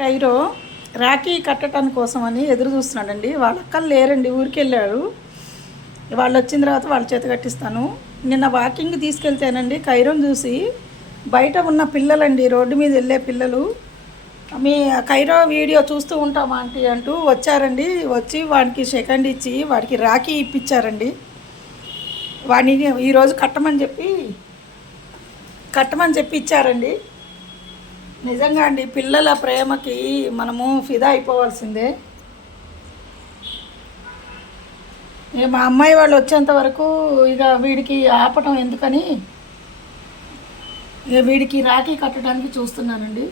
Cairo Rakhi కట్టడానికి కోసం అని ఎదురు చూస్తున్నాడండి. వాళ్ళ అక్కలు లేరండి ఊరికి వెళ్ళారు వాళ్ళు వచ్చిన తర్వాత వాళ్ళ చేత కట్టిస్తాను. నిన్న వాకింగ్ తీసుకెళ్తేనండి కైరోని చూసి. బయట ఉన్న పిల్లలండి రోడ్డు మీద వెళ్ళే పిల్లలు. మీ కైరో వీడియో చూస్తూ ఉంటాం ఆంటీ అంటూ వచ్చారండి. వచ్చి వాడికి సెకండ్ ఇచ్చి వాడికి రాఖీ ఇప్పించారండి. వాడిని ఈరోజు కట్టమని చెప్పి కట్టమని చెప్పి ఇచ్చారండి. నిజంగా అండి పిల్లల ప్రేమకి మనము ఫిదా అయిపోవాల్సిందే. ఇక మా అమ్మాయి వాళ్ళు వచ్చేంత వరకు ఇక వీడికి ఆపటం ఎందుకని? ఇక వీడికి రాఖీ కట్టడానికి చూస్తున్నానండి.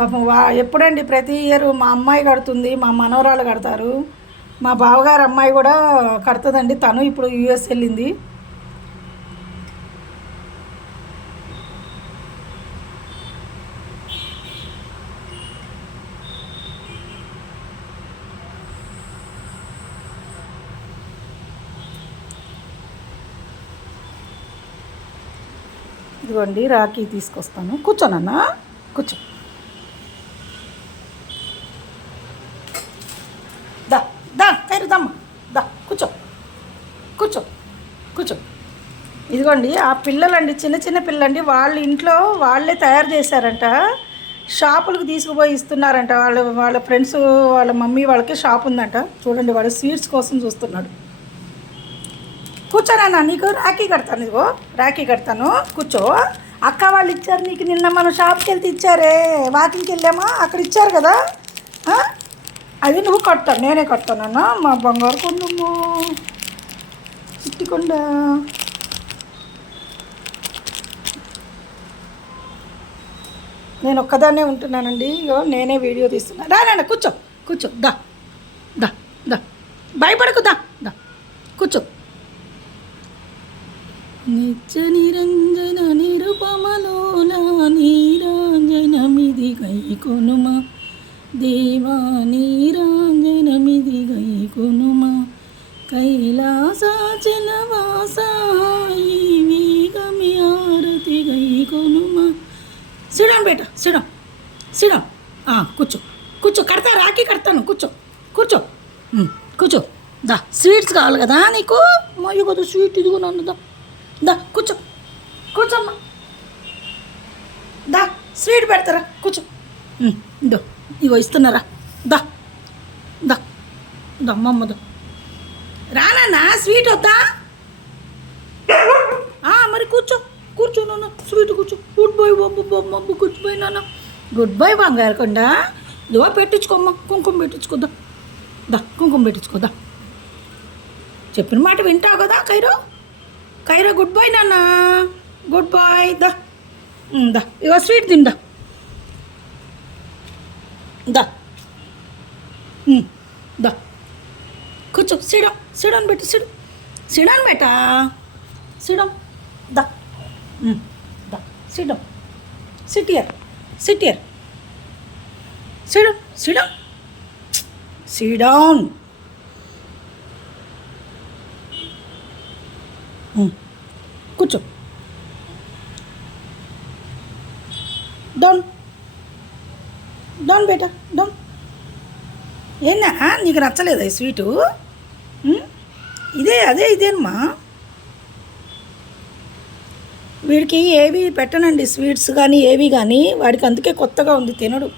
పాపం వా ఎప్పుడండి ప్రతి ఇయర్ మా అమ్మాయి కడుతుంది మా మనవరాలు కడతారు. మా బావగారు అమ్మాయి కూడా కడుతుందండి తను ఇప్పుడు యూఎస్ వెళ్ళింది. ఇదిగోండి రాఖీ తీసుకొస్తాను. కూర్చోనన్నా కూర్చో దా దా కైరు దమ్మ దా కూర్చో కూర్చో కూర్చో ఇదిగోండి ఆ పిల్లలండి చిన్న చిన్న పిల్లలండి వాళ్ళ ఇంట్లో వాళ్ళే తయారు చేశారంట. షాపులకు తీసుకుపోయి ఇస్తున్నారంట. వాళ్ళ వాళ్ళ ఫ్రెండ్స్ వాళ్ళ మమ్మీ వాళ్ళకి షాప్ ఉందంట. చూడండి వాడు స్వీట్స్ కోసం చూస్తున్నాడు. కూర్చోనా నీకు రాఖీ కడతాను ఇదిగో రాఖీ కడతాను. కూర్చో. అక్క వాళ్ళు ఇచ్చారు నీకు నిన్న మనం షాప్కి వెళ్తే ఇచ్చారే. వాకింగ్కి వెళ్ళామా? అక్కడ ఇచ్చారు కదా. అది నువ్వు కడతాను నేనే కడతానన్నా మా బంగారు కొండము చిట్టికొండ నేను ఒక్కదాన్నే ఉంటున్నానండి. ఇగో నేనే వీడియో తీస్తున్నా. రా నాన్న కూర్చో కూర్చో దా దా దా. భయపడకు దా దా కూర్చో. నిత్య నిరంజన నిరుపమలోన నీరాంజనమిది గై కొనుమా దేవా నీరాంజనమిది గై కొనుమా సిడం బేట సిడం సిడం కూర్చో. కూర్చో. కడతా రాఖీ కడతాను. కూర్చో. కూర్చో. కూర్చో. దా స్వీట్స్ కావాలి కదా నీకు? మయ్య కదా స్వీట్ ఇదిగో నన్ను దా. దా కూర్చో. కూర్చోమ్మా. దా స్వీట్ పెడతారా? కూర్చో. ఇదో. ఇగో ఇస్తున్నారా దా. దా. దమ్మమ్మ దా. రానా స్వీట్ వద్దా? మరి కూర్చో. కూర్చో నాన్న స్వీట్ కూర్చో. గుడ్ బై బొమ్మ బొమ్మ గుడ్ బై నాన్న. గుడ్ బై బంగారు కొండ. ఇదిగో పెట్టించుకోమ్మా కుంకుమ పెట్టించుకోద్దా దా కుంకుమ పెట్టించుకోదా. చెప్పిన మాట వింటావు కదా కైరో? కైరో గుడ్ బై నాన్న. గుడ్ బై దా. దా. ఇగో స్వీట్ తిందా. దా. దా. కూర్చో సిడం సిడాన్ పెట్టు సిడు సిడాన్ బేటా. సిడం దా. ఉమ్, sit here sit here sit here sit down కూర్చో. డౌన్ డౌన్ బేటా డౌన్ ఏనా? నీకు నచ్చలేదా ఈ స్వీటు ఇదే అదే ఇదేనమ్మా. వీడికి ఏవి పెట్టనండి స్వీట్స్ కానీ ఏవి కానీ వాడికి అందుకే కొత్తగా ఉంది తినడు.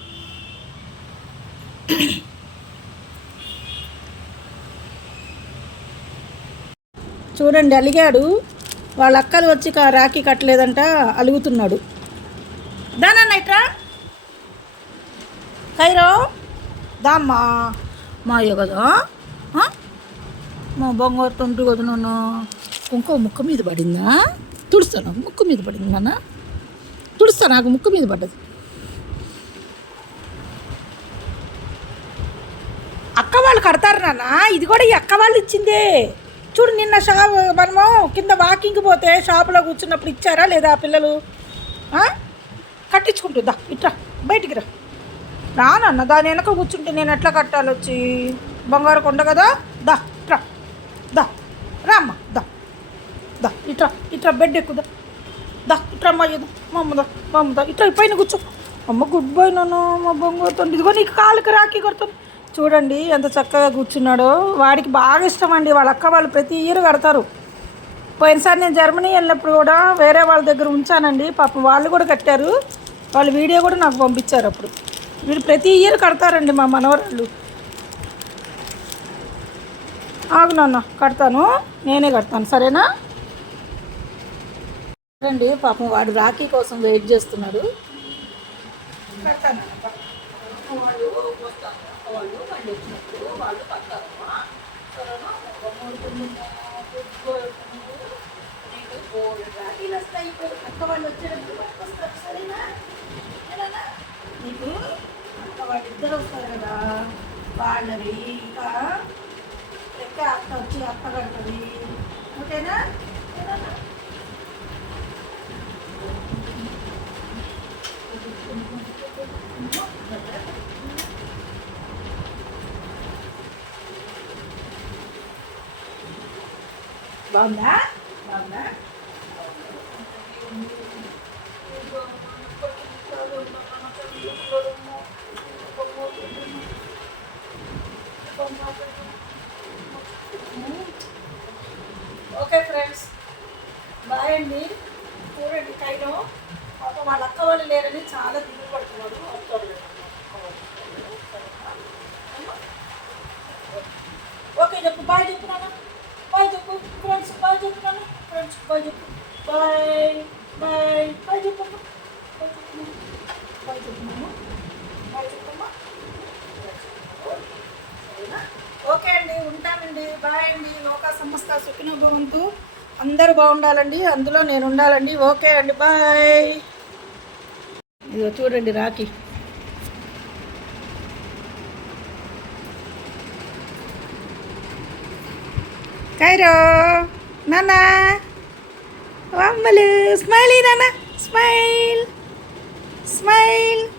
చూడండి అలిగాడు. వాళ్ళ అక్కలు వచ్చి రాఖీ కట్టలేదంట అలుగుతున్నాడు. దానన్నా ఇట్రా ఖైరో దామ్మా. మా అయ్య కదా. మా బొంగారు తండ్రి కదా నన్ను. ఇంకో ముక్క మీద పడిందా? తుడుస్తాను. ముక్కు మీద పడింది నాన్న. తుడుస్తా నాకు ముక్కు మీద పడ్డది. అక్క వాళ్ళు కడతారు నాన్న. ఇది కూడా ఈ అక్క వాళ్ళు ఇచ్చిందే. చూడు నిన్న షాప్ మనము కింద వాకింగ్ పోతే షాపులో కూర్చున్నప్పుడు ఇచ్చారా లేదా పిల్లలు? కట్టించుకుంటుందా ఇట్రా బయటికి రా. రానన్న దాని వెనక కూర్చుంటే నేను ఎట్లా కట్టాలి వచ్చి? బంగారు కొండ కదా? దా ఇట్రా దా రామ్మ దా. దా ఇట్రా. ఇట్లా బెడ్ ఎక్కుదా? దా ఇట్లా అమ్మ ఇదా మా అమ్మ దా మా అమ్మ దా పైన కూర్చో. అమ్మ గుడ్ బై నాన్న మా బంగారు ఇదిగో నీకు కాలుకి రాఖీ కొడుతుంది. చూడండి ఎంత చక్కగా కూర్చున్నాడో. వాడికి బాగా ఇష్టం అండి. వాళ్ళ అక్క వాళ్ళు ప్రతి ఇయర్ కడతారు. పోయినసారి నేను జర్మనీ వెళ్ళినప్పుడు కూడా వేరే వాళ్ళ దగ్గర ఉంచానండి. పాప వాళ్ళు కూడా కట్టారు. వాళ్ళ వీడియో కూడా నాకు పంపించారు అప్పుడు. వీళ్ళు ప్రతి ఇయర్ కడతారండి మా మనవరాళ్ళు. ఆగు నాన్న కడతాను. నేనే కడతాను. సరేనా? రండి పాపం వాడు రాఖీ కోసం వెయిట్ చేస్తున్నాడు. వాళ్ళు నీకు రాఖీలు వస్తాయి అక్క వచ్చేటప్పుడు సరేనా? ఇద్దరు వస్తారు కదా. వాళ్ళవి ఇంకా లెక్క అక్క వచ్చి అక్క కడుతుంది. ఓకేనా? బాగుందా? బాగుందా? ఓకే ఫ్రెండ్స్ బాయ్ అండి. చూడండి కైలో పాప వాళ్ళ అక్క వాళ్ళు లేరని చాలా దిగులు పడుతున్నాడు ఓకే చెప్పు బాయ్ చెప్పు ఫ్రెండ్స్ ఫ్రెండ్స్ బాయ్ చెప్పు బాయ్ బాయ్ బాయ్ చెప్పు బాయ్ బాయ్ బాయ్ చెప్పమ్మా సరేనా? ఓకే అండి ఉంటానండి. బాయ్ అండి. లోకా సంస్థ సుఖినో భవంతు అందరూ బాగుండాలండి. అందులో నేను ఉండాలండి. ఓకే అండి. బాయ్ ఇదో చూడండి రాఖీ. కైరో. నానా. అమ్మలు స్మైలీ నాన్న స్మైల్. స్మైల్.